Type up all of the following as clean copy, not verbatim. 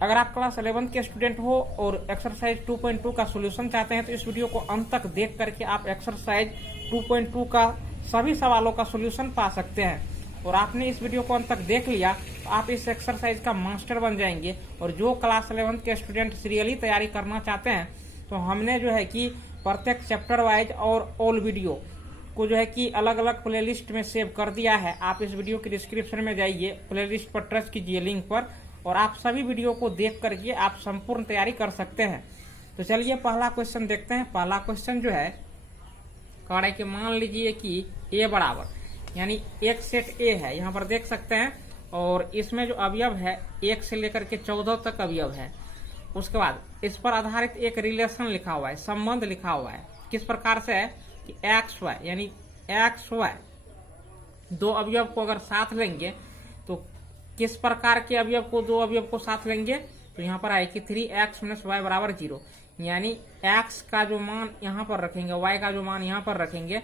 अगर आप क्लास 11 के स्टूडेंट हो और एक्सरसाइज 2.2 का सॉल्यूशन चाहते हैं तो इस वीडियो को अंत तक देख करके आप एक्सरसाइज 2.2 का सभी सवालों का सॉल्यूशन पा सकते हैं। और आपने इस वीडियो को अंत तक देख लिया तो आप इस एक्सरसाइज का मास्टर बन जाएंगे। और जो क्लास 11 के स्टूडेंट सीरियली तैयारी करना चाहते हैं तो हमने जो है कि प्रत्येक चैप्टर वाइज और ऑल वीडियो को जो है कि अलग अलग प्लेलिस्ट में सेव कर दिया है। आप इस वीडियो के डिस्क्रिप्शन में जाइए, प्लेलिस्ट पर टच कीजिए लिंक पर और आप सभी वीडियो को देख करके आप संपूर्ण तैयारी कर सकते हैं। तो चलिए पहला क्वेश्चन देखते हैं। पहला क्वेश्चन जो है कह रहा है कि मान लीजिए कि ए बराबर यानी एक सेट ए है, यहाँ पर देख सकते हैं, और इसमें जो अवयव है 1 से लेकर के 14 तक अवयव है। उसके बाद इस पर आधारित एक रिलेशन लिखा हुआ है, संबंध लिखा हुआ है। किस प्रकार से है कि एक्स वाई यानी एक्स वाई दो अवयव को अगर साथ लेंगे तो किस प्रकार के अवयव को दो अवयव को साथ लेंगे तो यहाँ पर आए कि 3x - y बराबर 0, यानी x का जो मान यहाँ पर रखेंगे, y का जो मान यहाँ पर रखेंगे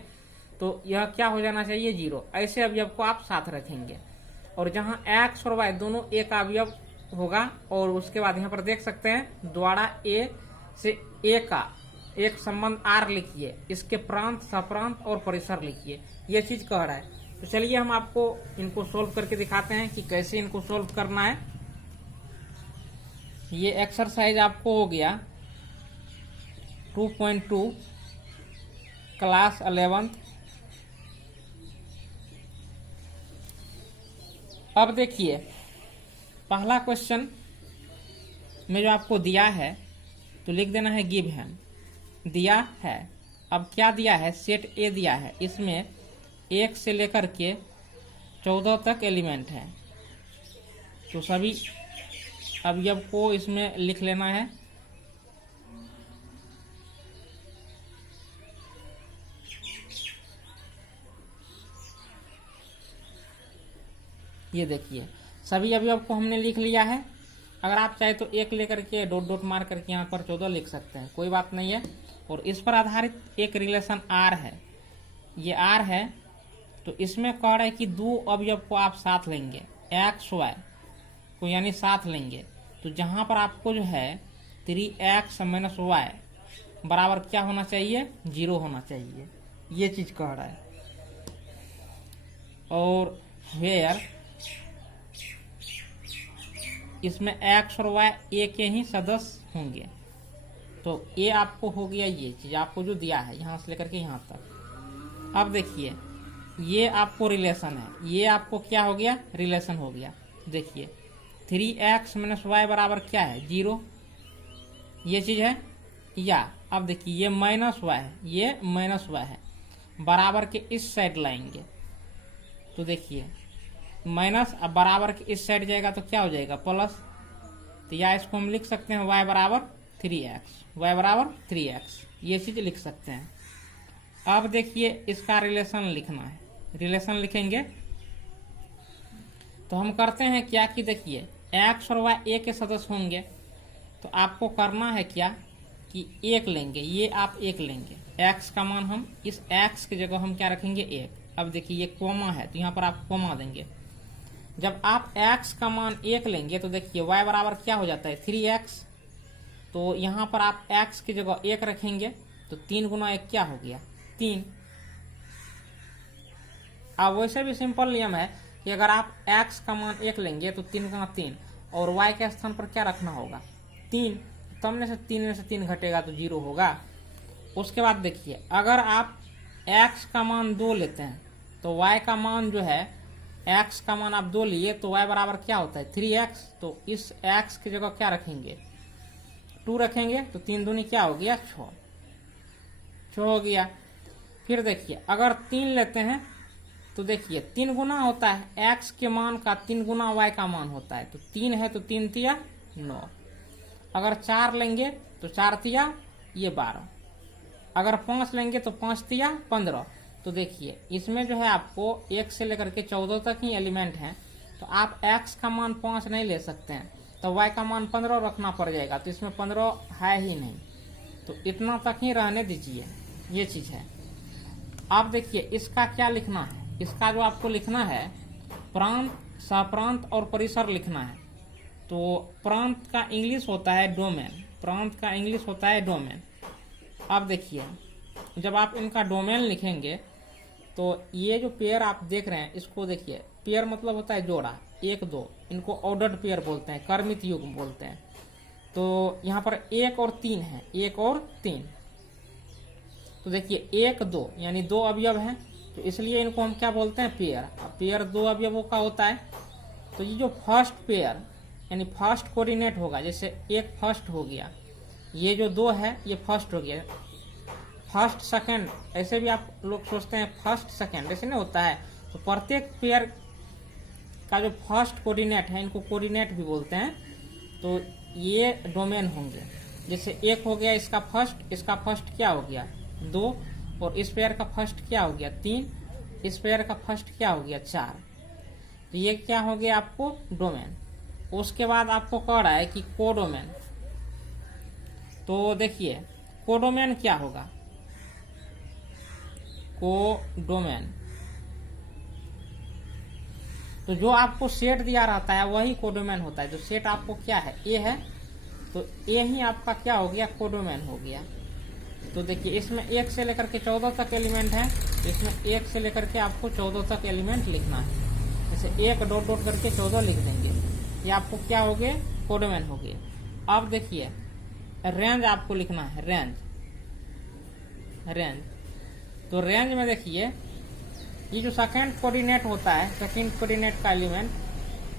तो यह क्या हो जाना चाहिए 0। ऐसे अवयव को आप साथ रखेंगे और जहाँ x और y दोनों एक अवयव होगा। और उसके बाद यहाँ पर देख सकते हैं द्वारा a से a का एक संबंध r लिखिए, इसके प्रांत, सप्रांत और परिसर लिखिए। ये चीज कह रहा है। तो चलिए हम आपको इनको सोल्व करके दिखाते हैं कि कैसे इनको सोल्व करना है। ये एक्सरसाइज आपको हो गया 2.2 क्लास 11। अब देखिए पहला क्वेश्चन में जो आपको दिया है तो लिख देना है गिव हैम, दिया है। अब क्या दिया है, सेट ए दिया है, इसमें 1 से लेकर के 14 तक एलिमेंट है। तो सभी अवयव को इसमें लिख लेना है। ये देखिए सभी अवयव को हमने लिख लिया है। अगर आप चाहे तो 1 लेकर के डॉट डॉट मार करके यहाँ पर 14 लिख सकते हैं, कोई बात नहीं है। और इस पर आधारित एक रिलेशन आर है, ये आर है। तो इसमें कह रहा है कि दो अवयव को आप साथ लेंगे, एक्स वाई को यानी साथ लेंगे। तो जहां पर आपको जो है 3x - y बराबर क्या होना चाहिए 0 होना चाहिए, ये चीज कह रहा है। और वेयर इसमें x और y ए के ही सदस्य होंगे। तो ये आपको हो गया, ये चीज आपको जो दिया है यहाँ से लेकर के यहाँ तक। अब देखिए ये आपको रिलेशन है, ये आपको क्या हो गया रिलेशन हो गया। देखिए 3x - y बराबर क्या है 0, ये चीज है। या अब देखिए ये -y है, ये -y है, बराबर के इस साइड लाएंगे तो देखिए माइनस, अब बराबर के इस साइड जाएगा तो क्या हो जाएगा प्लस। तो या इसको हम लिख सकते हैं y बराबर 3x, y बराबर 3x, ये चीज लिख सकते हैं। अब देखिए इसका रिलेशन लिखना है, रिलेशन लिखेंगे तो हम करते हैं क्या कि देखिए x और y ए के सदस्य होंगे। तो आपको करना है क्या कि 1 लेंगे, ये आप 1 लेंगे, x का मान हम इस x की जगह हम क्या रखेंगे 1। अब देखिए ये कोमा है तो यहाँ पर आप कोमा देंगे। जब आप x का मान 1 लेंगे तो देखिए y बराबर क्या हो जाता है 3x। तो यहाँ पर आप x की जगह 1 रखेंगे तो 3 गुना 1 क्या हो गया 3। अब वैसे भी सिंपल नियम है कि अगर आप x का मान 1 लेंगे तो 3 गुना 3 और y के स्थान पर क्या रखना होगा 3, तब में से 3 में से 3 घटेगा तो 0 होगा। उसके बाद देखिए अगर आप x का मान 2 लेते हैं तो y का मान जो है x का मान आप 2 लिए तो y बराबर क्या होता है 3x। तो इस x की जगह क्या रखेंगे 2 रखेंगे तो 3 दूनी क्या हो गया 6 हो गया। फिर देखिए अगर 3 लेते हैं तो देखिए 3 गुना होता है x के मान का 3 गुना y का मान होता है। तो 3 है तो 3 तिया 9। अगर 4 लेंगे तो 4 तिया ये 12। अगर 5 लेंगे तो 5 तिया 15। तो देखिए इसमें जो है आपको 1 से लेकर के 14 तक ही एलिमेंट हैं। तो आप x का मान 5 नहीं ले सकते हैं तो y का मान 15 रखना पड़ जाएगा। तो इसमें 15 है ही नहीं, तो इतना तक ही रहने दीजिए, ये चीज है। अब देखिए इसका क्या लिखना है, इसका जो आपको लिखना है प्रांत, सप्रांत और परिसर लिखना है। तो प्रांत का इंग्लिश होता है डोमेन, प्रांत का इंग्लिश होता है डोमेन। अब देखिए, जब आप इनका डोमेन लिखेंगे तो ये जो पेयर आप देख रहे हैं इसको देखिए, पेयर मतलब होता है जोड़ा, 1 2, इनको ऑर्डर्ड पेयर बोलते हैं, क्रमित युग्म बोलते हैं। तो यहाँ पर 1 और 3 है, 1 और 3। तो देखिए 1 2 यानी 2 अवयव हैं, तो इसलिए इनको हम क्या बोलते हैं, पेयर। अब पेयर 2 अवयवों का होता है। तो ये जो फर्स्ट पेयर यानी फर्स्ट कोऑर्डिनेट होगा, जैसे एक फर्स्ट हो गया, ये जो 2 है ये फर्स्ट हो गया, फर्स्ट सेकंड, ऐसे भी आप लोग सोचते हैं फर्स्ट सेकंड, ऐसे नहीं होता है। तो प्रत्येक पेयर का जो फर्स्ट कोऑर्डिनेट है, इनको कोऑर्डिनेट भी बोलते हैं, तो ये डोमेन होंगे। जैसे 1 हो गया इसका फर्स्ट, इसका फर्स्ट क्या हो गया 2, और इस पेयर का फर्स्ट क्या हो गया 3, इस पेयर का फर्स्ट क्या हो गया 4। तो ये क्या हो गया आपको डोमेन। उसके बाद आपको कह रहा है कि कोडोमेन। तो देखिए कोडोमेन क्या होगा, कोडोमेन तो जो आपको सेट दिया रहता है वही कोडोमेन होता है। जो सेट आपको क्या है, ए है, तो ए ही आपका क्या हो गया, कोडोमेन हो गया। तो देखिए इसमें 1 से लेकर के 14 तक एलिमेंट है, इसमें 1 से लेकर के आपको 14 तक एलिमेंट लिखना है। जैसे 1 डॉट डॉट करके 14 लिख देंगे, ये आपको क्या हो गए, कोडोमेन हो गए। अब देखिए रेंज आपको लिखना है, रेंज, रेंज। तो रेंज में देखिए ये जो सेकंड कोऑर्डिनेट होता है, सेकंड कोऑर्डिनेट का एलिमेंट,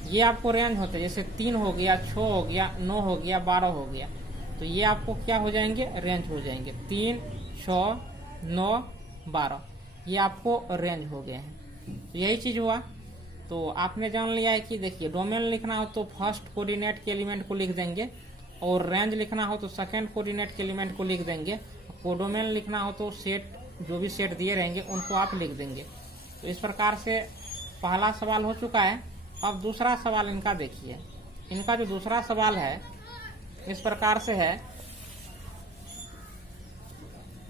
ये आपको रेंज होता है। जैसे 3 हो गया, 6 हो गया, 9 हो गया, 12 हो गया, तो ये आपको क्या हो जाएंगे, रेंज हो जाएंगे। 3 6 9 12 ये आपको रेंज हो गए हैं। तो यही चीज हुआ। तो आपने जान लिया है कि देखिए डोमेन लिखना हो तो फर्स्ट कोऑर्डिनेट के एलिमेंट को लिख देंगे, और रेंज लिखना हो तो सेकंड कोऑर्डिनेट के एलिमेंट को लिख देंगे। कोडोमेन लिखना हो तो सेट, जो भी सेट दिए रहेंगे उनको आप लिख देंगे। तो इस प्रकार से पहला सवाल हो चुका है। अब दूसरा सवाल इनका देखिए, इनका जो दूसरा सवाल है इस प्रकार से है,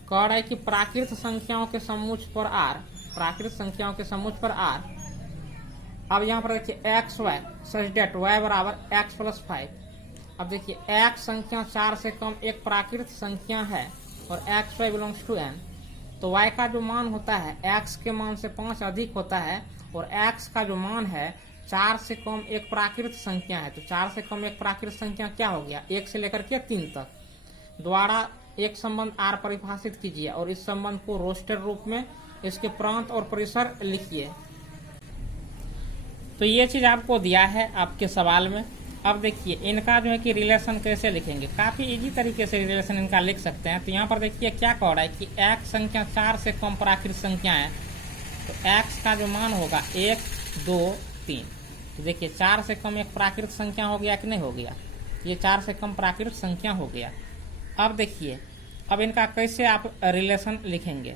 कह रहा है कि प्राकृत संख्याओं के समूह पर आर, प्राकृत संख्याओं के समूह पर आर। अब यहाँ पर देखिए x y such that y बराबर एक्स प्लस 5। अब देखिए एक्स संख्या 4 से कम एक प्राकृत संख्या है और x y belongs to N. तो y का जो मान होता है x के मान से 5 अधिक होता है, और x का जो मान है 4 से कम एक प्राकृत संख्या है। तो 4 से कम एक प्राकृत संख्या क्या हो गया, 1 से लेकर के 3 तक। द्वारा एक संबंध R परिभाषित कीजिए और इस संबंध को रोस्टर रूप में इसके प्रांत और परिसर लिखिए। तो ये चीज आपको दिया है आपके सवाल में। अब देखिए इनका जो है कि रिलेशन कैसे लिखेंगे, काफी इजी तरीके से रिलेशन इनका लिख सकते हैं। तो यहाँ पर देखिए क्या कह रहा है कि x संख्या 4 से कम प्राकृत संख्या है, तो x का जो मान होगा 1 2 3। तो देखिए 4 से कम एक प्राकृत संख्या हो गया कि नहीं हो गया, ये 4 से कम प्राकृत संख्या हो गया। अब देखिए अब इनका कैसे आप रिलेशन लिखेंगे,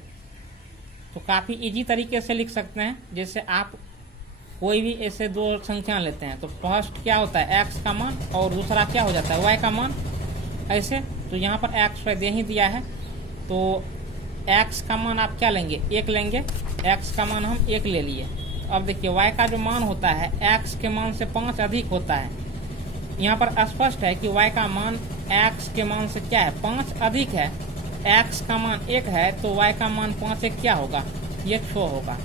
तो काफी इजी तरीके से लिख सकते हैं। जैसे आप कोई भी ऐसे 2 संख्या लेते हैं, तो फर्स्ट क्या होता है x का मान और दूसरा क्या हो जाता है y का मान, ऐसे। तो यहाँ पर x वाई दे ही दिया है, तो x का मान आप क्या लेंगे, 1 लेंगे, x का मान हम 1 ले लिए। अब देखिए y का जो मान होता है x के मान से 5 अधिक होता है। यहाँ पर स्पष्ट है कि y का मान x के मान से क्या है, 5 अधिक है। x का मान 1 है तो y का मान 5 1 क्या होगा, ये 6 होगा।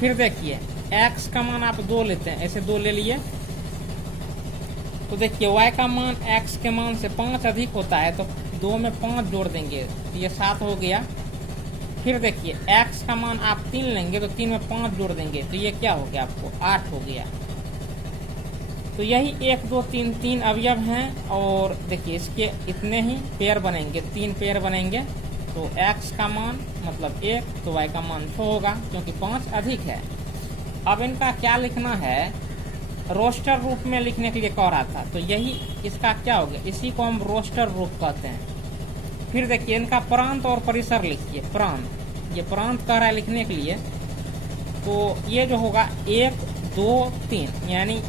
फिर देखिए x का मान आप 2 लेते हैं, ऐसे 2 ले लिए, तो देखिए y का मान x के मान से 5 अधिक होता है, तो 2 में 5 जोड़ देंगे तो ये 7 हो गया। फिर देखिए x का मान आप 3 लेंगे, तो 3 में 5 जोड़ देंगे तो ये क्या हो गया, आपको 8 हो गया। तो यही 1 2 3 3 अवयव हैं, और देखिए इसके इतने ही पेयर बनेंगे, 3 पेयर बनेंगे। तो x का मान मतलब 1, तो y का मान 6 होगा क्योंकि 5 अधिक है। अब इनका क्या लिखना है, रोस्टर रूप में लिखने के लिए कह रहा था, तो यही इसका क्या हो गया, इसी को हम रोस्टर रूप कहते हैं। फिर देखिए इनका प्रांत और परिसर लिखिए, प्रांत, ये प्रांत कह रहा है लिखने के लिए, तो ये जो होगा 1 2 3 यानी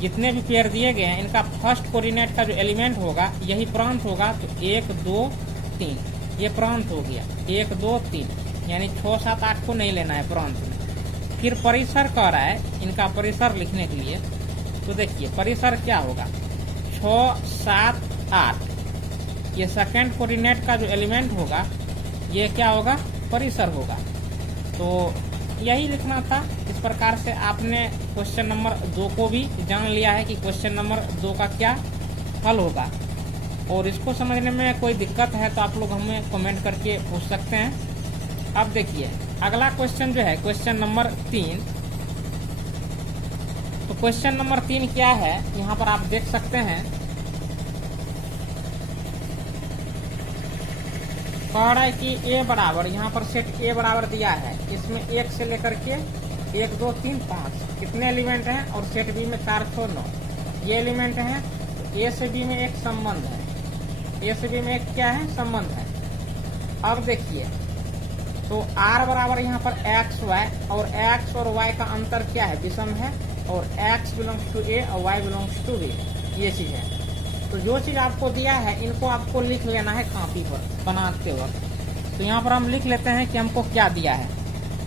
जितने भी पेयर दिए गए हैं इनका फर्स्ट कोऑर्डिनेट का जो एलिमेंट होगा यही प्रांत होगा। तो 1 2 3 ये प्रांत हो गया, 1 2 3 यानी 6 7 8 को नहीं लेना है प्रांत में। फिर परिसर कह रहा है, इनका परिसर लिखने के लिए, तो देखिए परिसर क्या होगा, 6, 7, 8, ये सेकंड कोऑर्डिनेट का जो एलिमेंट होगा ये क्या होगा, परिसर होगा। तो यही लिखना था। इस प्रकार से आपने क्वेश्चन नंबर 2 को भी जान लिया है कि क्वेश्चन नंबर 2 का क्या हल होगा। और इसको समझने में कोई दिक्कत है तो आप लोग हमें कमेंट करके पूछ सकते हैं। अब देखिए अगला क्वेश्चन जो है क्वेश्चन नंबर 3। तो क्वेश्चन नंबर 3 क्या है, यहाँ पर आप देख सकते हैं, कह रहा है कि a बराबर, यहाँ पर सेट a बराबर दिया है, इसमें 1 से लेकर के 1, 2, 3, 5 कितने एलिमेंट हैं, और सेट b में 4, 6, 9 ये एलिमेंट हैं। तो a से b में एक संबंध है, a से b में एक क्या है, संबंध है। अब देखिए तो r बराबर यहाँ पर x, y, और x और y का अंतर क्या है, विषम है, और x बिलोंग्स टू a और y बिलोंग्स टू b, ये चीज है। तो जो चीज आपको दिया है इनको आपको लिख लेना है कॉपी पर बनाते वक्त। तो यहाँ पर हम लिख लेते हैं कि हमको क्या दिया है।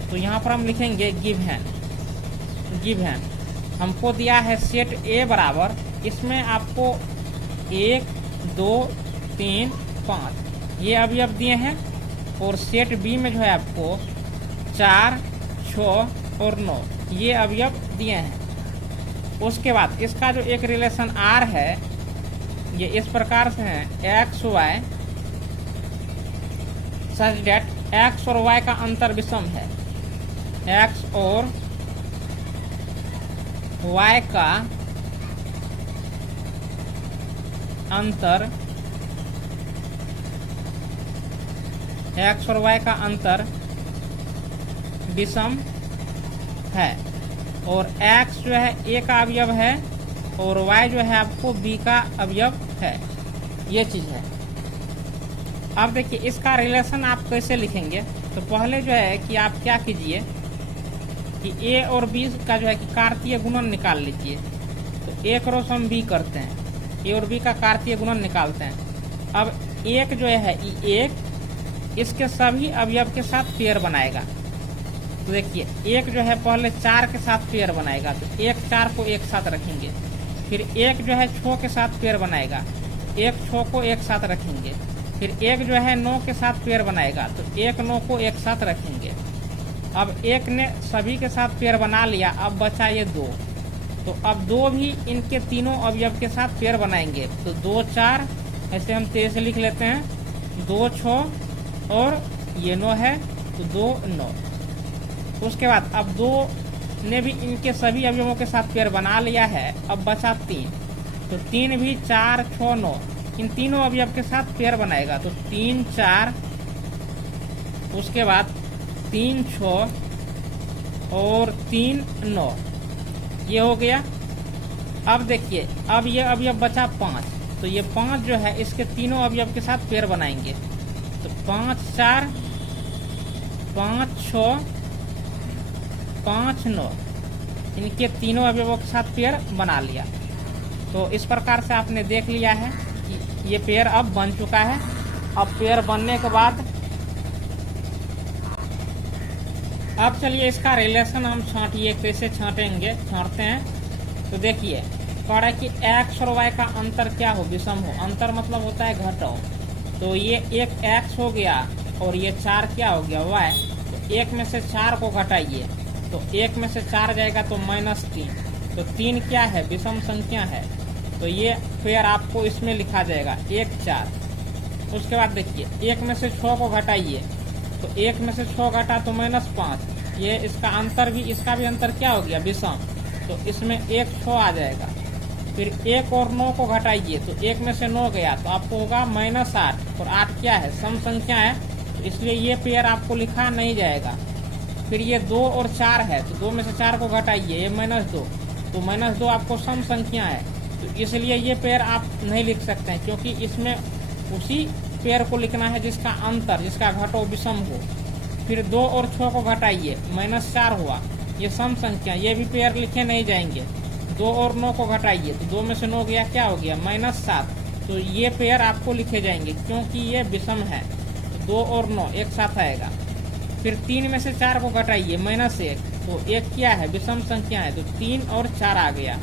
तो यहाँ पर हम लिखेंगे गिवन हमको दिया है सेट A बराबर, इसमें आपको 1, 2, 3, 5 ये अवयव दिए हैं, और सेट B में जो है आपको 4, 6 और 9 ये अवयव दिए हैं। उसके बाद इसका जो एक रिलेशन R है ये इस प्रकार से है, x, y सच डेट x और y का अंतर विषम है, x और y का अंतर, x और y का अंतर विषम है, और x जो है a का अवयव है और y जो है आपको b का अवयव है, ये चीज है। अब देखिए इसका रिलेशन आप कैसे लिखेंगे। तो पहले जो है कि आप क्या कीजिए कि a और b का जो है कि कार्तीय गुणन निकाल लीजिए। तो a क्रॉस हम b करते हैं, a और b का कार्तीय गुणन निकालते हैं। अब एक जो है एक इसके सभी अवयव के साथ पेयर बनाएगा। तो देखिए एक जो है पहले 4 के साथ पेयर बनाएगा, तो 1, 4 को एक साथ रखेंगे। फिर एक जो है 6 के साथ पेयर बनाएगा, 1, 6 को एक साथ रखेंगे। फिर एक जो है 9 के साथ पेयर बनाएगा, तो 1, 9 को एक साथ रखेंगे। अब एक ने सभी के साथ पेयर बना लिया, अब बचा ये 2। तो अब 2 भी इनके तीनों अवयव के साथ पेयर बनाएंगे। तो 2, 4 ऐसे हम तेज से लिख लेते हैं, 2, 6 और ये 9 है, तो 2, 9। उसके बाद अब 2 ने भी इनके सभी अवयवों के साथ पेयर बना लिया है, अब बचा 3। तो 3 भी 4, 6, 9 इन तीनों अवयव के साथ पेयर बनाएगा। तो 3, 4 उसके बाद 3, 6 और 3, 9 ये हो गया। अब देखिए अब ये अवयव बचा 5, तो ये 5 जो है इसके तीनों अवयव के साथ पेयर बनाएंगे। तो 5, 4, 5, 6, 5, 9 इनके तीनों अवयवों के साथ पेयर बना लिया। तो इस प्रकार से आपने देख लिया है कि ये पेयर अब बन चुका है। अब पेयर बनने के बाद अब चलिए इसका रिलेशन हम छांटिए, कैसे छांटते हैं। तो देखिए कह रहा है कि x और y का अंतर क्या हो, विषम हो। अंतर मतलब होता है घटाओ। तो ये एक x हो गया और ये 4 क्या हो गया, y। तो 1 में से 4 को घटाइए, तो 1 में से 4 जाएगा तो -3। तो 3 क्या है, विषम संख्या है। तो ये पेयर आपको इसमें लिखा जाएगा 1, 4। उसके बाद देखिए 1 में से 6 को घटाइए, तो 1 में से 6 घटा तो -5। ये इसका अंतर भी, इसका भी अंतर क्या हो गया, विषम। तो इसमें 1, 6 आ जाएगा। फिर 1 और 9 को घटाइए, तो 1 में से 9 गया तो आपको होगा -8, और 8 क्या है, सम संख्या है, तो इसलिए ये पेयर आपको लिखा नहीं जाएगा। फिर ये 2 और 4 है, तो 2 में से 4 को घटाइए, ये -2, तो -2 आपको सम संख्या है, तो इसलिए ये पेयर आप नहीं लिख सकते हैं, क्योंकि इसमें उसी पेयर को लिखना है जिसका अंतर, जिसका घटो विषम हो। फिर 2 और 6 को घटाइए, -4 हुआ, ये सम संख्या, ये भी पेयर लिखे नहीं जाएंगे। 2 और 9 को घटाइए, तो 2 में से 9 गया, क्या हो गया, -7। तो ये पेयर आपको लिखे जाएंगे क्योंकि ये विषम है। तो 2 और 9 एक साथ आएगा। फिर 3 में से 4 को घटाइए, -1, तो 1 क्या है, विषम संख्या है, तो 3 और 4 आ गया।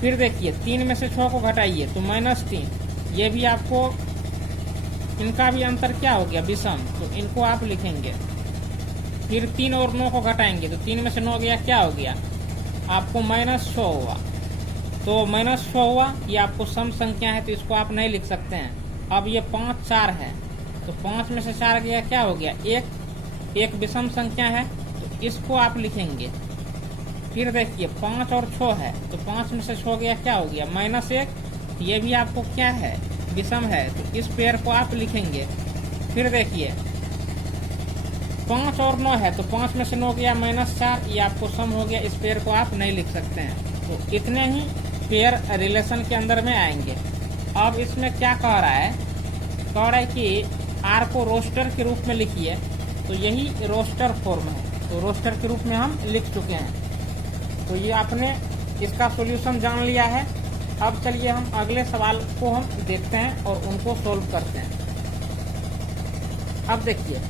फिर देखिए 3 में से 6 को घटाइए तो -3, ये भी आपको, इनका भी अंतर क्या हो गया, विषम, तो इनको आप लिखेंगे। फिर 3 और 9 को घटाएंगे तो 3 में से 9 गया, क्या हो गया आपको -6 हुआ, तो -6 हुआ। ये आपको सम संख्या है तो इसको आप नहीं लिख सकते हैं। अब ये 5 4 है तो 5 में से 4 गया, क्या हो गया, एक विषम संख्या है तो इसको आप लिखेंगे। फिर देखिए 5 और 6 है तो 5 में से 6 गया, क्या हो गया, -1, ये भी आपको क्या है, विषम है, तो इस पेयर को आप लिखेंगे। फिर देखिए 5 और 9 है तो 5 में से 9 गया -4, ये आपको सम हो गया, इस पेयर को आप नहीं लिख सकते हैं। तो इतने ही पेयर रिलेशन के अंदर में आएंगे। अब इसमें क्या कह रहा है, कि R को रोस्टर के रूप में लिखिए, तो यही रोस्टर फॉर्म है, तो रोस्टर के रूप में हम लिख चुके हैं। तो ये आपने इसका सॉल्यूशन जान लिया है। अब चलिए हम अगले सवाल को हम देखते हैं और उनको सोल्व करते हैं। अब देखिए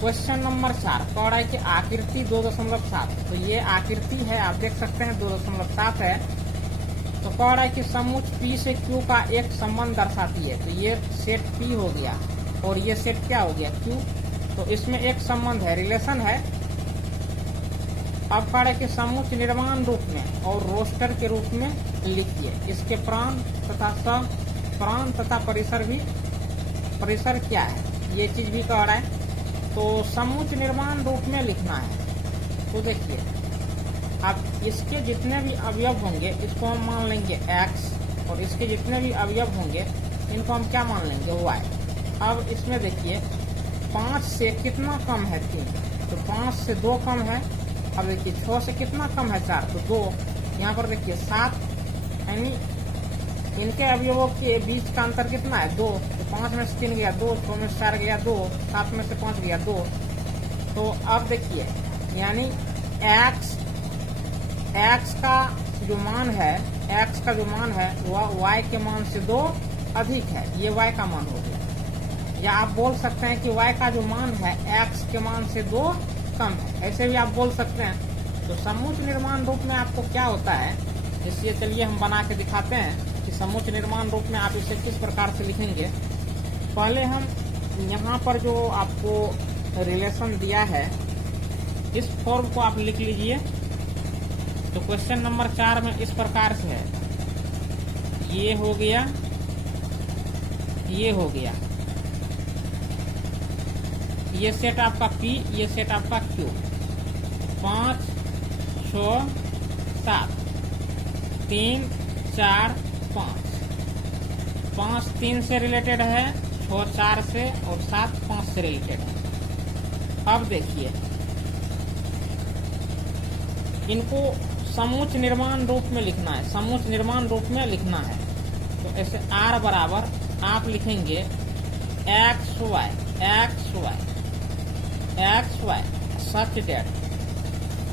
क्वेश्चन नंबर 4 कह रहा है कि आकृति 2.7, तो ये आकृति है, आप देख सकते हैं 2.7 है। तो कह रहा है कि समूह P से Q का एक संबंध दर्शाती है, तो ये सेट P हो गया और ये सेट क्या हो गया, Q। तो इसमें एक संबंध है, रिलेशन है। अब कह रहा है कि समूह निर्माण रूप में और रोस्टर के रूप में लिखिए। इसके प्राण तथा प्राण तथा परिसर क्या है, ये चीज भी कह रहा है। तो समूह निर्माण रूप में लिखना है। तो देखिए अब इसके जितने भी अवयव होंगे इसको हम मान लेंगे x, और इसके जितने भी अवयव होंगे इनको हम क्या मान लेंगे, y। अब इसमें देखिए 5 से कितना कम है 3, तो 5 से 2 कम है। अब देखिए 6 से कितना कम है 4, तो 2। यहाँ पर देखिए 7, यानी इनके अवयवों के बीच का अंतर कितना है, 2। तो 5 में से 3 गया 2, 6 में से 4 गया 2, 7 में से 5 गया 2। तो अब देखिए यानी x का जो मान है वह y के मान से 2 अधिक है, ये y का मान हो गया। या आप बोल सकते हैं कि y का जो मान है x के मान से 2 कम है, ऐसे भी आप बोल सकते हैं। तो समूह निर्माण रूप में आपको क्या होता है, इसलिए चलिए हम बना के दिखाते हैं कि समूह निर्माण रूप में आप इसे किस प्रकार से लिखेंगे। पहले हम यहाँ पर जो आपको रिलेशन दिया है इस फॉर्म को आप लिख लीजिए। तो क्वेश्चन नंबर 4 में इस प्रकार से है, ये हो गया, ये हो गया, ये सेट आपका P, ये सेट आपका Q। 5 6 7, 3 4 5, 5 3 से रिलेटेड है, 6 4 से और 7 5 से रिलेटेड है। अब देखिए इनको समूह निर्माण रूप में लिखना है, समूह निर्माण रूप में लिखना है। तो ऐसे R बराबर आप लिखेंगे एक्स वाई सच डेट।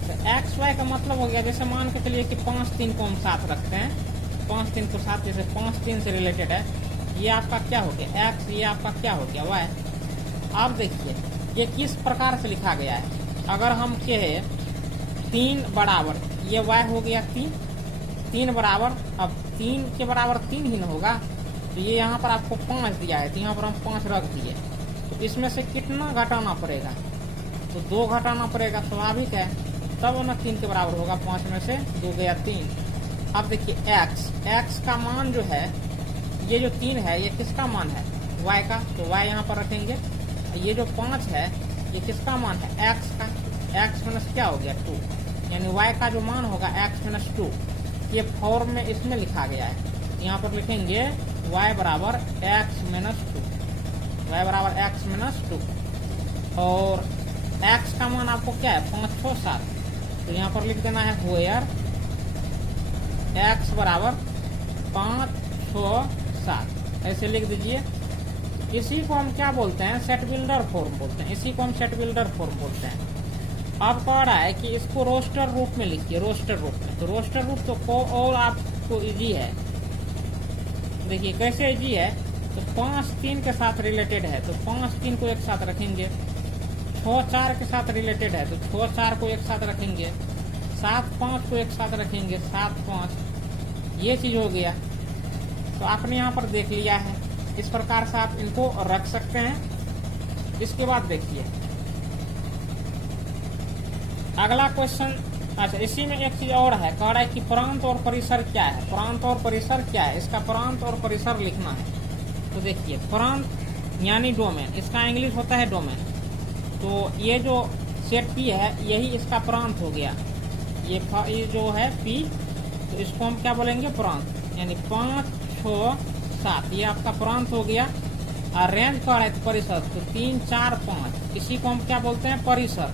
तो एक्स वाई का मतलब हो गया, जैसे मान के चलिए कि 5 3 को हम साथ रखते हैं, 5 3 को साथ, जैसे 5 3 से रिलेटेड है, ये आपका क्या हो गया एक्स, ये आपका क्या हो गया वाई। अब देखिए ये किस प्रकार से लिखा गया है, अगर हम कहे 3 बराबर, ये y हो गया 3 बराबर, अब 3 के बराबर 3 ही न होगा, तो ये यहाँ पर आपको 5 दिया है, तो यहाँ पर हम 5 रख दिए। तो इसमें से कितना घटाना पड़ेगा, तो 2 घटाना पड़ेगा, स्वाभाविक है, तब ना 3 के बराबर होगा। 5 में से 2 गया 3। अब देखिए x का मान जो है, ये जो 3 है ये किसका मान है, y का, तो y यहाँ पर रखेंगे। ये जो 5 है ये किसका मान है, x का, x माइनस क्या हो गया 2, यानी y का जो मान होगा x माइनस 2। ये फॉर्म में इसमें लिखा गया है, यहाँ पर लिखेंगे y बराबर x माइनस 2, y बराबर x माइनस 2। और x का मान आपको क्या है 5 6 7, तो यहाँ पर लिख देना है वेयर x बराबर 5 6 7, ऐसे लिख दीजिए। इसी को हम क्या बोलते हैं, सेट बिल्डर फॉर्म बोलते हैं, इसी को हम सेट बिल्डर फॉर्म बोलते हैं। अब कह रहा है कि इसको रोस्टर रूप में लिखिए, रोस्टर रूप में। तो रोस्टर रूप तो और आपको इजी है, देखिए कैसे इजी है। तो 5 3 के साथ रिलेटेड है, तो 5 3 को एक साथ रखेंगे। 6 4 के साथ रिलेटेड है, तो 6 4 को एक साथ रखेंगे। 7 5 को एक साथ रखेंगे, 7 5। ये चीज हो गया। तो आपने यहाँ पर देख लिया है, इस प्रकार से आप इनको रख सकते हैं। इसके बाद देखिए अगला क्वेश्चन। अच्छा, इसी में एक चीज और है, कह रहा है कि प्रांत और परिसर क्या है। प्रांत और परिसर क्या है, इसका प्रांत और परिसर लिखना है। तो देखिए प्रांत यानी डोमेन, इसका इंग्लिश होता है डोमेन। तो ये जो सेट पी है यही इसका प्रांत हो गया। ये जो है पी, तो इसको हम क्या बोलेंगे, प्रांत। यानी 5, 6, 7 ये आपका प्रांत हो गया। और रेंज का है परिसर, तो 3, 4, 5 इसी को हम क्या बोलते हैं, परिसर।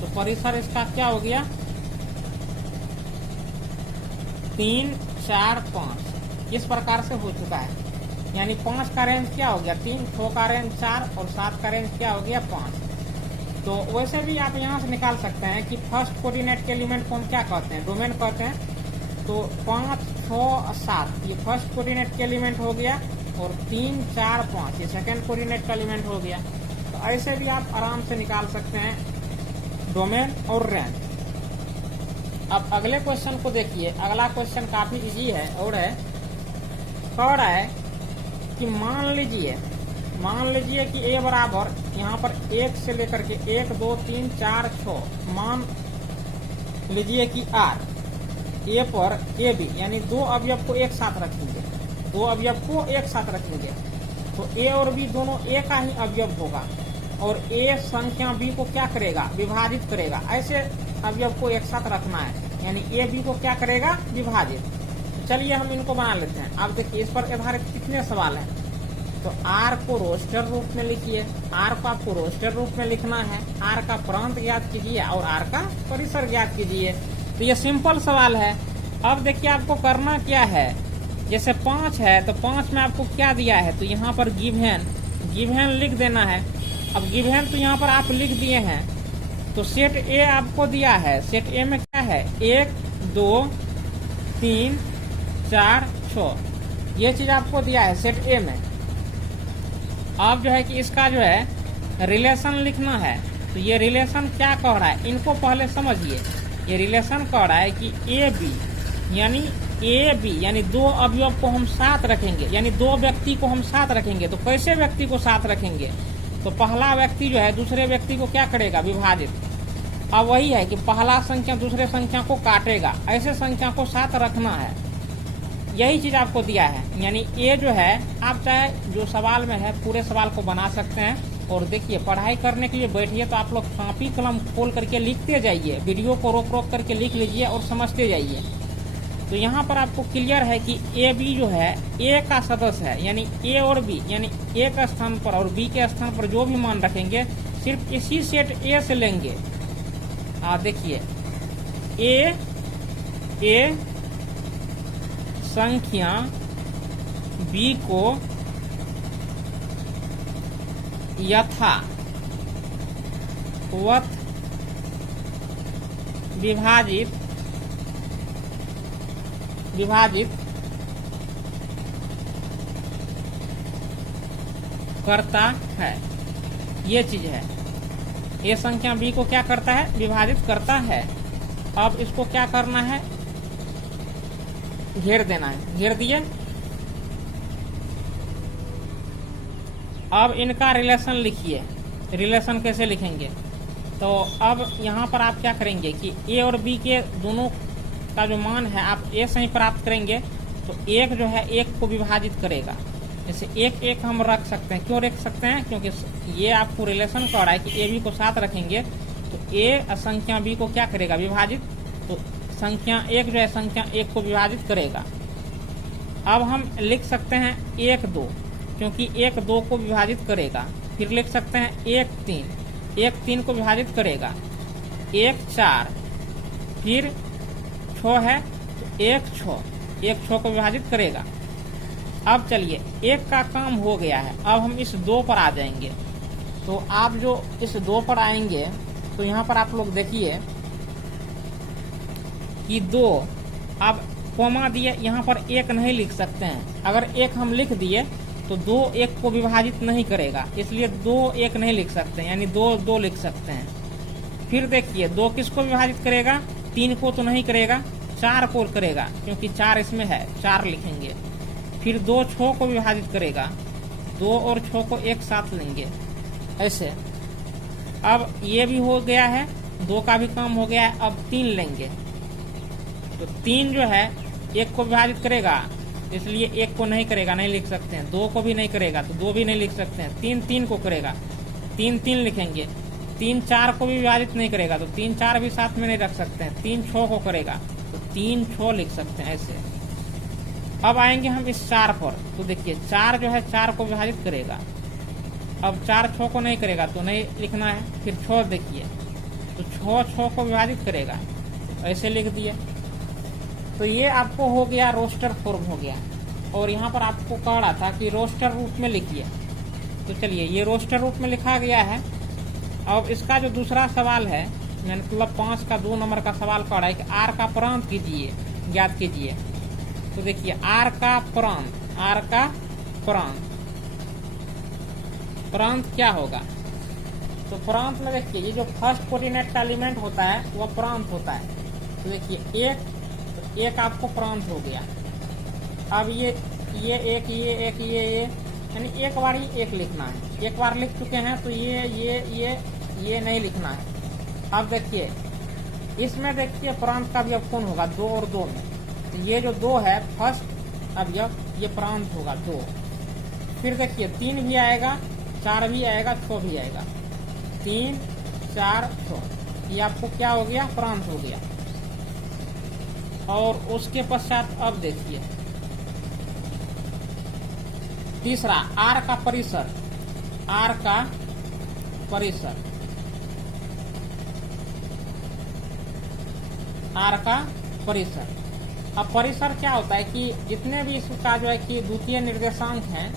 तो परिसर इसका क्या हो गया, 3, 4, 5 इस प्रकार से हो चुका है। यानी 5 का रेंज क्या हो गया, 3, 6 का रेंज 4 और 7 का रेंज क्या हो गया, 5। तो वैसे भी आप यहाँ से निकाल सकते हैं कि फर्स्ट कोऑर्डिनेट के एलिमेंट को हम क्या कहते हैं, डोमेन कहते हैं। तो 5, 6, 7 ये फर्स्ट कोऑर्डिनेट के एलिमेंट हो गया, और 3, 4, 5 ये सेकंड कोऑर्डिनेट का एलिमेंट हो गया। तो ऐसे भी आप आराम से निकाल सकते हैं डोमेन और रेंज। अब अगले क्वेश्चन को देखिए। अगला क्वेश्चन काफी इजी है और है, कह रहा है कि मान लीजिए कि a बराबर यहाँ पर 1 से लेकर के 1, 2, 3, 4, 6 मान लीजिए कि r a पर a b यानी 2 अवयव को एक साथ रखेंगे, 2 अवयव को एक साथ रखेंगे। तो a और b दोनों a का ही अवयव होगा, और a संख्या b को क्या करेगा, विभाजित करेगा। ऐसे अवयव को एक साथ रखना है, यानी a b को क्या करेगा, विभाजित। तो चलिए हम इनको बना लेते हैं। आप देखिए इस पर आधारित कितने सवाल हैं। तो r को रोस्टर रूप में लिखिए, r को आपको रोस्टर रूप में लिखना है। r का प्रांत ज्ञात कीजिए और r का परिसर ज्ञात कीजिए। तो ये सिंपल सवाल है। अब देखिए आपको करना क्या है, जैसे 5 है तो 5 में आपको क्या दिया है, तो यहाँ पर गिवन लिख देना है। अब गिवन तो यहाँ पर आप लिख दिए हैं। तो सेट ए आपको दिया है, सेट ए में क्या है, 1, 2, 3, 4, 6 ये चीज आपको दिया है सेट ए में। अब जो है कि इसका जो है रिलेशन लिखना है। तो ये रिलेशन क्या कह रहा है, इनको पहले समझिए। ये रिलेशन कह रहा है कि ए बी यानी 2 अवयव को हम साथ रखेंगे, यानी 2 व्यक्ति को हम साथ रखेंगे। तो कैसे व्यक्ति को साथ रखेंगे, तो पहला व्यक्ति जो है दूसरे व्यक्ति को क्या करेगा, विभाजित। अब वही है कि पहला संख्या दूसरे संख्या को काटेगा, ऐसे संख्या को साथ रखना है। यही चीज आपको दिया है। यानी ये जो है आप चाहे जो सवाल में है पूरे सवाल को बना सकते हैं। और देखिए पढ़ाई करने के लिए बैठिए तो आप लोग कॉपी कलम खोल करके लिखते जाइए, वीडियो को रोक करके लिख लीजिए और समझते जाइए। तो यहाँ पर आपको क्लियर है कि ए बी जो है ए का सदस्य है, यानी ए और बी यानी ए के स्थान पर और बी के स्थान पर जो भी मान रखेंगे सिर्फ इसी सेट ए से लेंगे। देखिए ए संख्या बी को यथावत विभाजित करता है। ये चीज है, ये संख्या बी को क्या करता है, विभाजित करता है। अब इसको क्या करना है, घेर देना है। घेर दिए। अब इनका रिलेशन लिखिए। रिलेशन कैसे लिखेंगे, तो अब यहाँ पर आप क्या करेंगे कि ए और बी के दोनों का जो मान है आप ए से ही प्राप्त करेंगे। तो एक जो है एक को विभाजित करेगा, जैसे एक हम रख सकते हैं। क्यों रख सकते हैं, क्योंकि ये आपको रिलेशन कह रहा है कि ए बी को साथ रखेंगे तो ए संख्या बी को क्या करेगा, विभाजित। तो संख्या एक जो है संख्या एक को विभाजित करेगा। अब हम लिख सकते हैं 1, 2 क्योंकि 1, 2 को विभाजित करेगा। फिर लिख सकते हैं 1, 3 को विभाजित करेगा। 1, 4 फिर 6 है तो 1, 6 को विभाजित करेगा। अब चलिए 1 का काम हो गया है। अब हम इस 2 पर आ जाएंगे। तो आप जो इस 2 पर आएंगे तो यहाँ पर आप लोग देखिए कि 2 अब कोमा दिए, यहाँ पर 1 नहीं लिख सकते हैं। अगर 1 हम लिख दिए तो 2 1 को विभाजित नहीं करेगा, इसलिए 2 1 नहीं लिख सकते, यानी 2 2 लिख सकते हैं। फिर देखिए 2 किसको विभाजित करेगा, 3 को तो नहीं करेगा। 4 को करेगा, क्योंकि 4 इसमें है, 4 लिखेंगे। फिर 2 6 को विभाजित करेगा, 2 और 6 को एक साथ लेंगे ऐसे। अब ये भी हो गया है, 2 का भी काम हो गया है। अब 3 लेंगे, तो 3 जो है 1 को विभाजित करेगा, इसलिए 1 को नहीं करेगा, नहीं लिख सकते हैं। 2 को भी नहीं करेगा तो 2 भी नहीं लिख सकते हैं। 3 3 को करेगा, 3 3 लिखेंगे। 3 4 को भी विभाजित नहीं करेगा तो 3 4 भी साथ में नहीं रख सकते हैं। 3 6 को करेगा तो 3 6 लिख सकते हैं ऐसे। अब आएंगे हम इस 4 पर, तो देखिए 4 जो है 4 को विभाजित करेगा। अब 4 6 को नहीं करेगा तो नहीं लिखना है। फिर 6 देखिए, तो 6 6 को विभाजित करेगा, ऐसे लिख दिए। तो ये आपको हो गया रोस्टर फॉर्म हो गया। और यहाँ पर आपको कह रहा था कि रोस्टर रूप में लिखिए, तो चलिए ये रोस्टर रूप में लिखा गया है। अब इसका जो दूसरा सवाल है, मतलब 5 का 2 नंबर का सवाल कह रहा है कि आर का प्रांत कीजिए, ज्ञात कीजिए। तो देखिए आर का प्रांत, आर का प्रांत, प्रांत क्या होगा? तो प्रांत में देखिए ये जो फर्स्ट कोऑर्डिनेट का एलिमेंट होता है वह प्रांत होता है। तो देखिए एक, तो एक आपको प्रांत हो गया। अब ये एक, ये एक, ये यानी एक बार ही एक लिखना है। एक बार लिख चुके हैं तो ये नहीं लिखना है। अब देखिए इसमें देखिए प्रांत का भी अब कौन होगा, 2 और 2 में। तो ये जो 2 है फर्स्ट, अब ये प्रांत होगा 2। फिर देखिए 3 भी आएगा, 4 भी आएगा, 6 भी आएगा। 3 4 6, ये आपको क्या हो गया, प्रांत हो गया। और उसके पश्चात अब देखिए तीसरा आर का परिसर, आर का परिसर, आर का परिसर। अब परिसर क्या होता है कि जितने भी इसका जो है कि द्वितीय निर्देशांक हैं,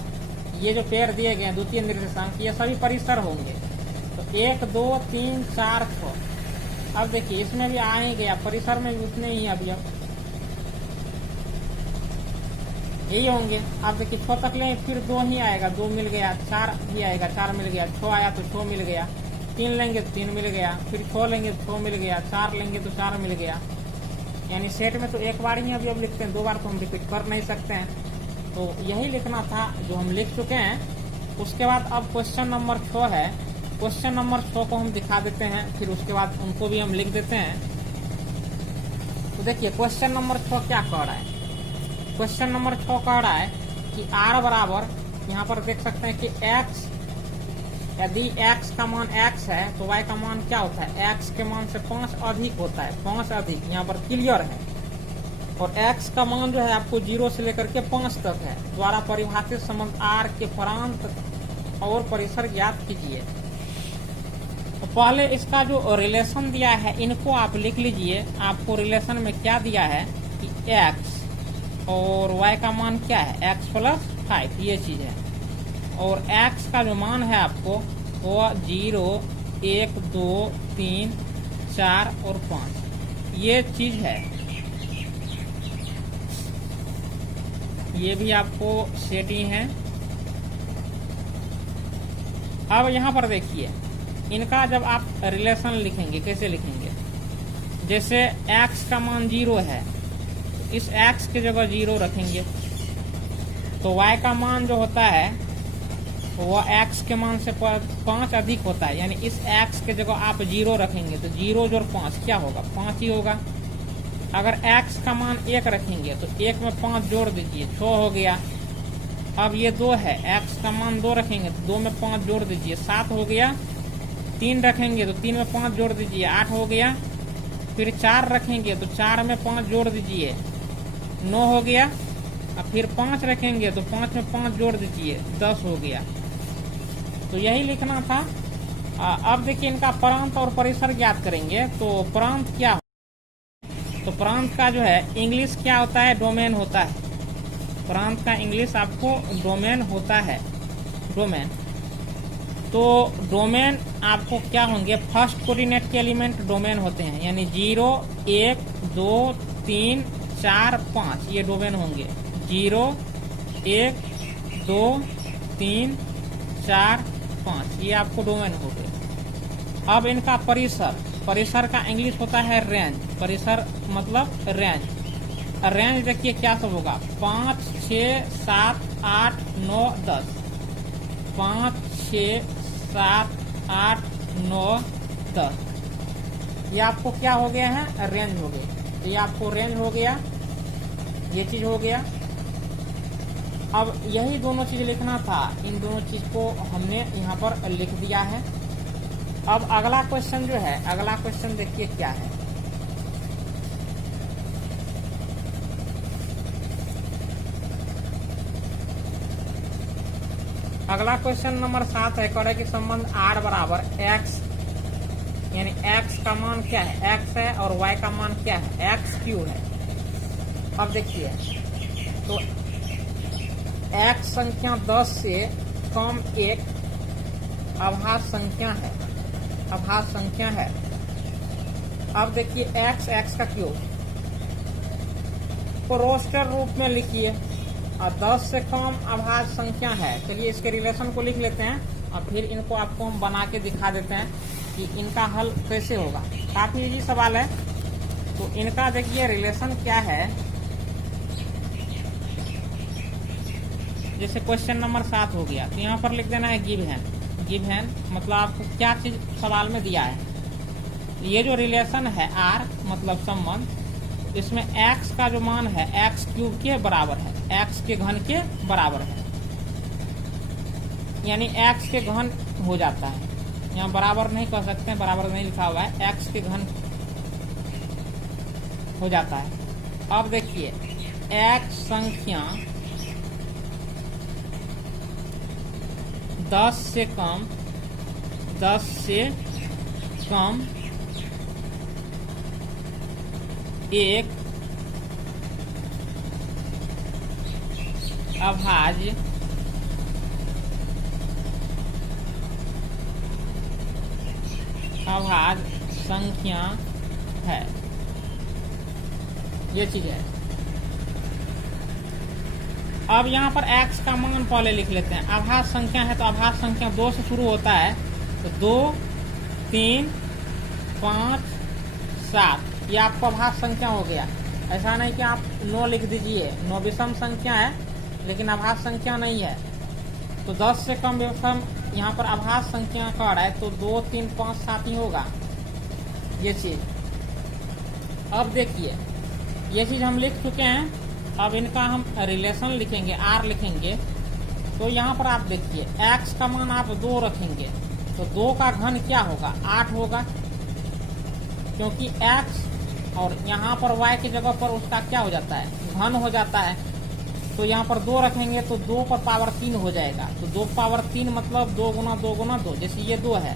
ये जो पेड़ दिए गए हैं द्वितीय निर्देशांक, ये सभी परिसर होंगे। तो 1 2 3 4 6। अब देखिए इसमें भी आ ही गया, परिसर में भी उतने ही अभी अब यही होंगे। आप देखिए 6 तक लें, फिर 2 ही आएगा, 2 मिल गया। 4 भी आएगा, 4 मिल गया। 6 आया तो 6 मिल गया। 3 लेंगे तो 3 मिल गया। फिर 6 लेंगे तो 6 मिल गया। 4 लेंगे तो 4 मिल गया। यानी सेट में तो एक बार ही अभी अब लिखते हैं, 2 बार तो हम रिपीट कर नहीं सकते हैं। तो यही लिखना था जो हम लिख चुके हैं। उसके बाद अब क्वेश्चन नंबर 6 है। क्वेश्चन नंबर 6 को हम दिखा देते हैं, फिर उसके बाद उनको भी हम लिख देते हैं। तो देखिए क्वेश्चन नंबर 6 क्या कह रहा है। क्वेश्चन नंबर 6 कह रहा है कि r बराबर, यहाँ पर देख सकते हैं कि x, यदि x का मान x है तो y का मान क्या होता है, x के मान से 5 अधिक होता है। 5 अधिक यहाँ पर क्लियर है। और x का मान जो है आपको 0 से लेकर के 5 तक है। द्वारा परिभाषित संबंध r के प्रांत और परिसर ज्ञात कीजिए। तो पहले इसका जो रिलेशन दिया है इनको आप लिख लीजिए। आपको रिलेशन में क्या दिया है कि x और y का मान क्या है, x + 5, ये चीज है। और x का जो मान है आपको वो 0 1 2 3 4 और 5, ये चीज है। ये भी आपको सेट ही है। अब यहाँ पर देखिए इनका जब आप रिलेशन लिखेंगे कैसे लिखेंगे, जैसे x का मान 0 है, इस x की जगह 0 रखेंगे। तो y का मान जो होता है वो x के मान से 5 अधिक होता है। यानी इस x के जगह आप 0 रखेंगे तो 0 जोड़ 5 क्या होगा, 5 ही होगा। अगर x का मान 1 रखेंगे तो 1 में 5 जोड़ दीजिए, 6 हो गया। अब ये 2 है, x का मान 2 रखेंगे तो 2 में 5 जोड़ दीजिए, 7 हो गया। 3 रखेंगे तो 3 में 5 जोड़ दीजिए, 8 हो गया। फिर 4 रखेंगे तो 4 में 5 जोड़ दीजिए, 9 हो गया। अब फिर 5 रखेंगे तो 5 में 5 जोड़ दीजिए, 10 हो गया। तो यही लिखना था। अब देखिए इनका प्रांत और परिसर ज्ञात करेंगे। तो प्रांत क्या, तो प्रांत का जो है इंग्लिश क्या होता है, डोमेन होता है। प्रांत का इंग्लिश आपको डोमेन होता है, डोमेन। तो डोमेन आपको क्या होंगे, फर्स्ट कोऑर्डिनेट के एलिमेंट डोमेन होते हैं। यानी 0 1 2 3 4 5 ये डोमेन होंगे। 0 1 2 3 4 5 ये आपको डोमेन हो गए। अब इनका परिसर, परिसर का इंग्लिश होता है रेंज। परिसर मतलब रेंज। रेंज देखिए क्या सब होगा, 5, 6, 7, 8, 9, 10। 5, 6, 7, 8, 9, 10 ये आपको क्या हो गया है, रेंज हो गई। तो ये आपको रेंज हो गया, ये चीज हो गया। अब यही दोनों चीज लिखना था, इन दोनों चीज को हमने यहाँ पर लिख दिया है। अब अगला क्वेश्चन जो है, अगला क्वेश्चन देखिए क्या है। अगला क्वेश्चन नंबर 7 है, कह रहे कि संबंध r बराबर x, यानी x का मान क्या है, x है, और y का मान क्या है, x³ है। अब देखिए, तो x संख्या 10 से कम एक अभाज्य संख्या है, अभाज्य संख्या है। अब देखिए x का क्यूब को रोस्टर रूप में लिखिए, और 10 से कम अभाज्य संख्या है। चलिए इसके रिलेशन को लिख लेते हैं और फिर इनको आपको हम बना के दिखा देते हैं कि इनका हल कैसे होगा। काफी इजी सवाल है। तो इनका देखिए रिलेशन क्या है। जैसे क्वेश्चन नंबर 7 हो गया, तो यहाँ पर लिख देना है गिवन। गिवन मतलब आपको क्या चीज सवाल में दिया है। ये जो रिलेशन है r मतलब संबंध, इसमें x का जो मान है x³ के बराबर है, x के घन के बराबर है, यानी x के घन हो जाता है। यहाँ बराबर नहीं कह सकते हैं, बराबर नहीं लिखा हुआ है, x के घन हो जाता है। अब देखिए x संख्या 10 से कम, 10 से कम एक अभाज्य संख्या है, ये चीज है। अब यहाँ पर x का मान पहले लिख लेते हैं। अभाज्य संख्या है तो अभाज्य संख्या 2 से शुरू होता है, तो 2, 3, 5, 7 ये आपको अभाज्य संख्या हो गया। ऐसा नहीं कि आप 9 लिख दीजिए, 9 विषम संख्या है लेकिन अभाज्य संख्या नहीं है। तो 10 से कम विषम यहाँ पर अभाज्य संख्या का है, तो 2, 3, 5, 7 ही होगा ये चीज। अब देखिए ये चीज हम लिख चुके हैं। अब इनका हम रिलेशन लिखेंगे, r लिखेंगे। तो यहाँ पर आप देखिए x का मान आप 2 रखेंगे, तो 2 का घन क्या होगा, 8 होगा, क्योंकि x और यहाँ पर y की जगह पर उसका क्या हो जाता है, घन हो जाता है। तो यहाँ पर 2 रखेंगे तो 2 पर पावर 3 हो जाएगा। तो 2 पावर 3 मतलब 2 गुना 2 गुना 2, जैसे ये 2 है,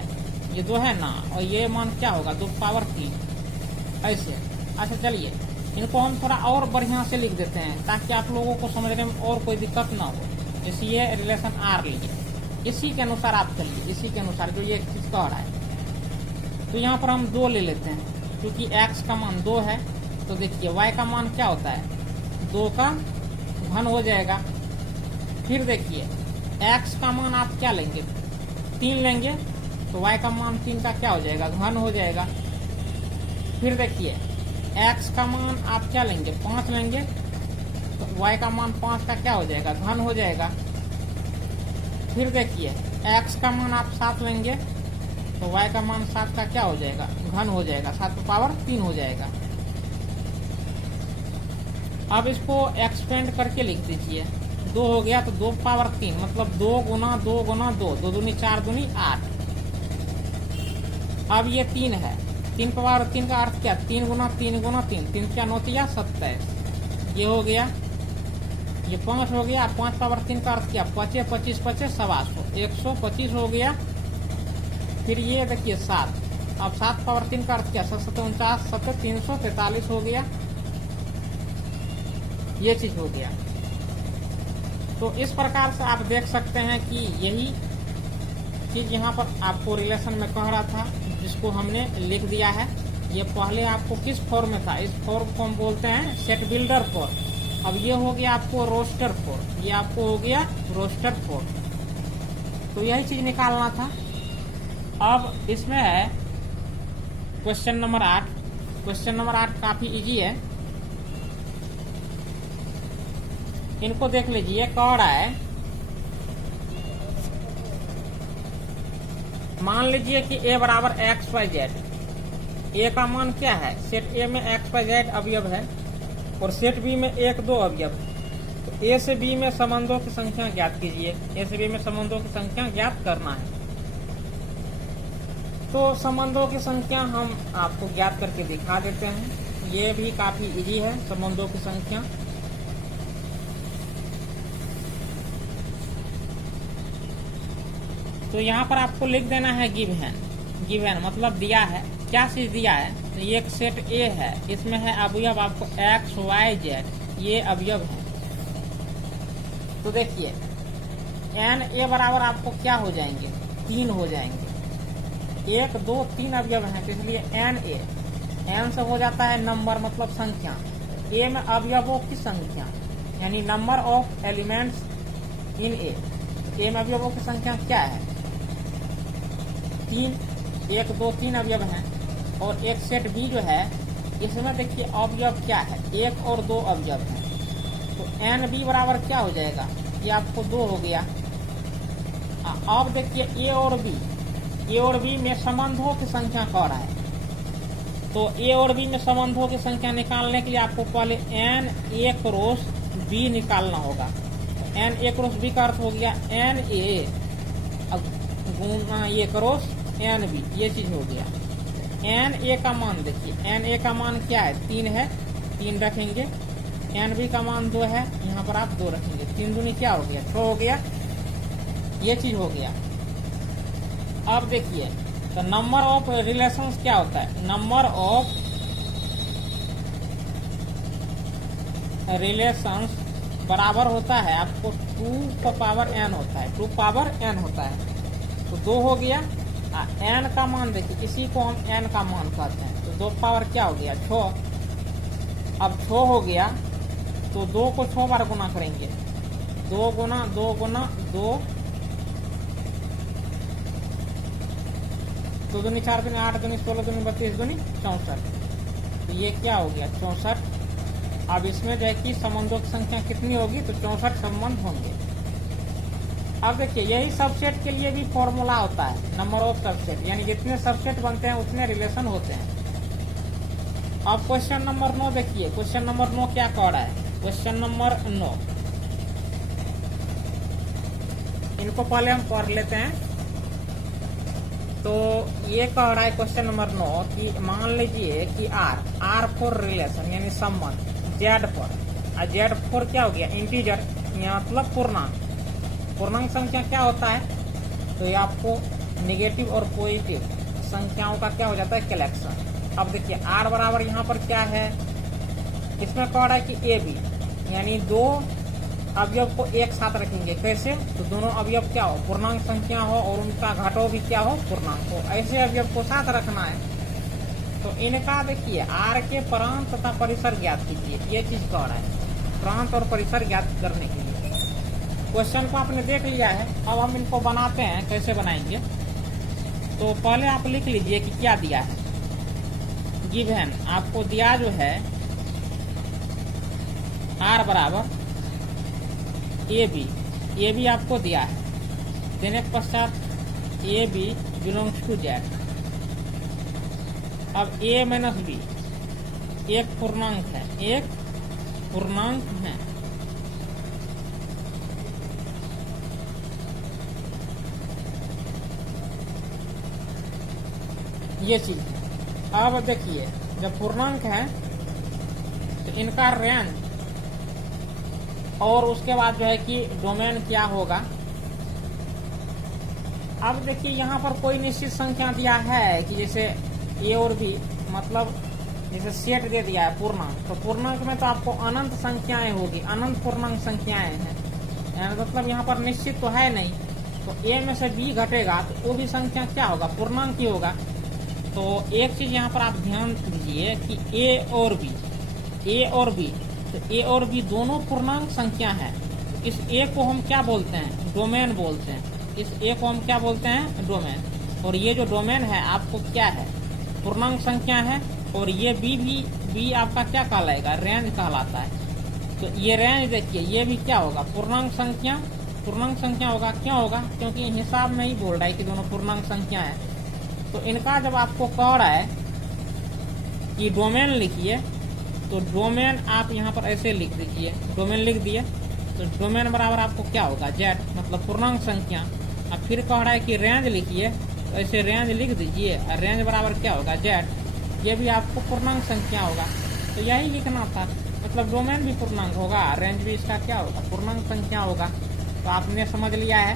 ये 2 है ना, और ये मान क्या होगा 2 पावर 3 ऐसे। अच्छा चलिए इनको हम थोड़ा और बढ़िया से लिख देते हैं ताकि आप लोगों को समझने में और कोई दिक्कत ना हो। जैसे ये रिलेशन r लीजिए, इसी के अनुसार आप चलिए, इसी के अनुसार जो ये चीज कह रहा है। तो यहाँ पर हम 2 ले लेते हैं, क्योंकि x का मान 2 है। तो देखिए y का मान क्या होता है, 2 का घन हो जाएगा। फिर देखिए x का मान आप क्या लेंगे, 3 लेंगे, तो y का मान 3 का क्या हो जाएगा, घन हो जाएगा। फिर देखिए x का मान आप क्या लेंगे, 5 लेंगे, तो y का मान 5 का क्या हो जाएगा, घन हो जाएगा। फिर देखिए x का मान आप 7 लेंगे, तो y का मान 7 का क्या हो जाएगा, घन हो जाएगा, 7 पावर 3 हो जाएगा। अब इसको एक्सपेंड करके लिख दीजिए, 2 हो गया तो 2 पावर 3 मतलब 2 गुना 2 गुना 2, 2 दूनी 4 दूनी 8। अब ये 3 है, 3 पावर 3 का अर्थ क्या, 3 गुना 3 गुना 3, 3 क्या 9 या 27, ये हो गया। ये 5 हो गया, 5 पावर 3 का अर्थ क्या, 5, 25, 25, 125 हो गया। फिर ये देखिए 7, अब 7 पावर 3 का अर्थ क्या, 749, 7, 343 हो गया, ये चीज हो गया। तो इस प्रकार से आप देख सकते हैं कि यही चीज यहाँ पर आपको रिलेशन में कह रहा था, जिसको हमने लिख दिया है। ये पहले आपको किस फॉर्म में था, इस फॉर्म को हम बोलते हैं सेट बिल्डर फॉर्म। अब ये हो गया आपको रोस्टर फॉर्म, ये आपको हो गया रोस्टर फॉर्म। तो यही चीज निकालना था। अब इसमें है क्वेश्चन नंबर 8, क्वेश्चन नंबर 8 काफी इजी है, इनको देख लीजिए। कह रहा है, मान लीजिए कि a बराबर एक्स वाई जेड। ए का मान क्या है? सेट ए में एक्स वाई जेड अवयव है और सेट बी में 1 2 अवयव है। तो ए से बी में संबंधों की संख्या ज्ञात कीजिए। ए से बी में संबंधों की संख्या ज्ञात करना है। तो संबंधों की संख्या हम आपको ज्ञात करके दिखा देते हैं। ये भी काफी इजी है, संबंधों की संख्या। तो यहाँ पर आपको लिख देना है गिवन। गिवन मतलब दिया है। क्या चीज दिया है? तो ये एक सेट ए है, इसमें है अवयव आपको एक्स वाई जेड, ये अवयव है। तो देखिए एन ए बराबर आपको क्या हो जाएंगे? 3 हो जाएंगे। 1 2 3 अवयव हैं, तो इसलिए एन ए। एन से हो जाता है नंबर मतलब संख्या, ए में अवयवों की संख्या यानी नंबर ऑफ एलिमेंट्स इन ए। ए में अवयवों की संख्या क्या है? 3। 1 2 3 अवयव हैं। और एक सेट बी जो है, इसमें देखिए अवयव क्या है? 1 और 2 अवयव हैं। तो एन बी बराबर क्या हो जाएगा? ये आपको 2 हो गया। अब देखिए ए और बी में संबंधों की संख्या कह रहा है। तो ए और बी में संबंधों की संख्या निकालने के लिए आपको पहले एन ए क्रॉस बी निकालना होगा। तो एन ए क्रॉस बी का अर्थ हो गया एन ए गुना ए क्रॉस एन बी, ये चीज हो गया। एन ए का मान देखिए, एन ए का मान क्या है? 3 है, 3 रखेंगे। एन बी का मान 2 है, यहाँ पर आप 2 रखेंगे। 3 दूनी क्या हो गया? 6 हो गया। ये चीज हो गया। अब देखिए तो नंबर ऑफ रिलेशंस क्या होता है? नंबर ऑफ रिलेशंस बराबर होता है आपको 2 पावर n होता है, 2 पावर n होता है। तो 2 हो गया। n का मान देखिए, इसी को हम n का मान कहते हैं। तो 2 पावर क्या हो गया? 6। अब 6 हो गया तो 2 को 6 बार गुना करेंगे। 2 गुना 2 गुना 2, 2 दूनी 4 दूनी 8 दूनी 16 दूनी 32 दूनी 64। तो ये क्या हो गया? 64। अब इसमें जो है कि संबंधों की संख्या कितनी होगी? तो 64 संबंध होंगे। अब देखिए यही सबसेट के लिए भी फॉर्मूला होता है, नंबर ऑफ सबसेट, यानी जितने सबसेट बनते हैं उतने रिलेशन होते हैं। अब क्वेश्चन नंबर 9 देखिए। क्वेश्चन नंबर 9 क्या कह रहा है? क्वेश्चन नंबर 9 इनको पहले हम पढ़ लेते हैं। तो ये कह रहा है क्वेश्चन नंबर 9 कि मान लीजिए कि आर फॉर रिलेशन यानी संबंध जेड फॉर, और जेड फॉर क्या हो गया? इंटीजर, मतलब पूर्णांक। पूर्णांक संख्या क्या होता है? तो ये आपको नेगेटिव और पॉजिटिव संख्याओं का क्या हो जाता है? कलेक्शन। अब देखिए आर बराबर यहाँ पर क्या है? इसमें कह रहा है कि ए बी यानी 2 अवयव को एक साथ रखेंगे। कैसे? तो दोनों अवयव क्या हो? पूर्णांक संख्या हो और उनका घटो भी क्या हो? पूर्णांक हो। ऐसे अवयव को साथ रखना है। तो इनका देखिए आर के प्रांत तथा परिसर ज्ञात कीजिए, ये चीज कह रहा है। प्रांत और परिसर ज्ञात करने के लिए क्वेश्चन को आपने देख लिया है। अब हम इनको बनाते हैं, कैसे बनाएंगे? तो पहले आप लिख लीजिए कि क्या दिया है। गिवन आपको दिया जो है आर बराबर ए बी आपको दिया है। देने के पश्चात A B belongs to Z. अब ए माइनस बी एक पूर्णांक है, एक पूर्णांक है। ये चीज है। अब देखिए जब पूर्णांक है तो इनका रेंज और उसके बाद जो है कि डोमेन क्या होगा। अब देखिए यहाँ पर कोई निश्चित संख्या दिया है कि जैसे ए और बी, मतलब जैसे सेट दे दिया है पूर्णांक, तो पूर्णांक में तो आपको अनंत संख्याएं होगी, अनंत पूर्णांक संख्याएं हैं। मतलब यहाँ पर निश्चित तो है नहीं। तो ए में से बी घटेगा तो वो भी संख्या क्या होगा? पूर्णांक ही होगा। तो एक चीज यहाँ पर आप ध्यान दीजिए कि ए और बी तो ए और बी दोनों पूर्णांक संख्या है। इस ए को हम क्या बोलते हैं? डोमेन बोलते हैं। इस ए को हम क्या बोलते हैं? डोमेन। और ये जो डोमेन है आपको क्या है? पूर्णांक संख्या है और ये बी आपका क्या कहलाएगा, रेंज कहलाता है। तो ये रेंज देखिए, ये भी क्या होगा, पूर्णांक संख्या होगा। क्यों होगा, क्योंकि हिसाब में ही बोल रहा है कि दोनों पूर्णांक संख्या है। तो इनका जब आपको कह रहा है कि डोमेन लिखिए, तो डोमेन आप यहाँ पर ऐसे लिख दीजिए, डोमेन लिख दिए। तो डोमेन बराबर आपको क्या होगा, जेड, मतलब पूर्णांक संख्या। अब फिर कह रहा है कि रेंज लिखिए, तो ऐसे रेंज लिख दीजिए, और रेंज बराबर क्या होगा, जेड। ये भी आपको पूर्णांक संख्या होगा। तो यही लिखना था, मतलब डोमेन भी पूर्णांक होगा, रेंज भी इसका क्या होगा, पूर्णांक संख्या होगा। तो आपने समझ लिया है।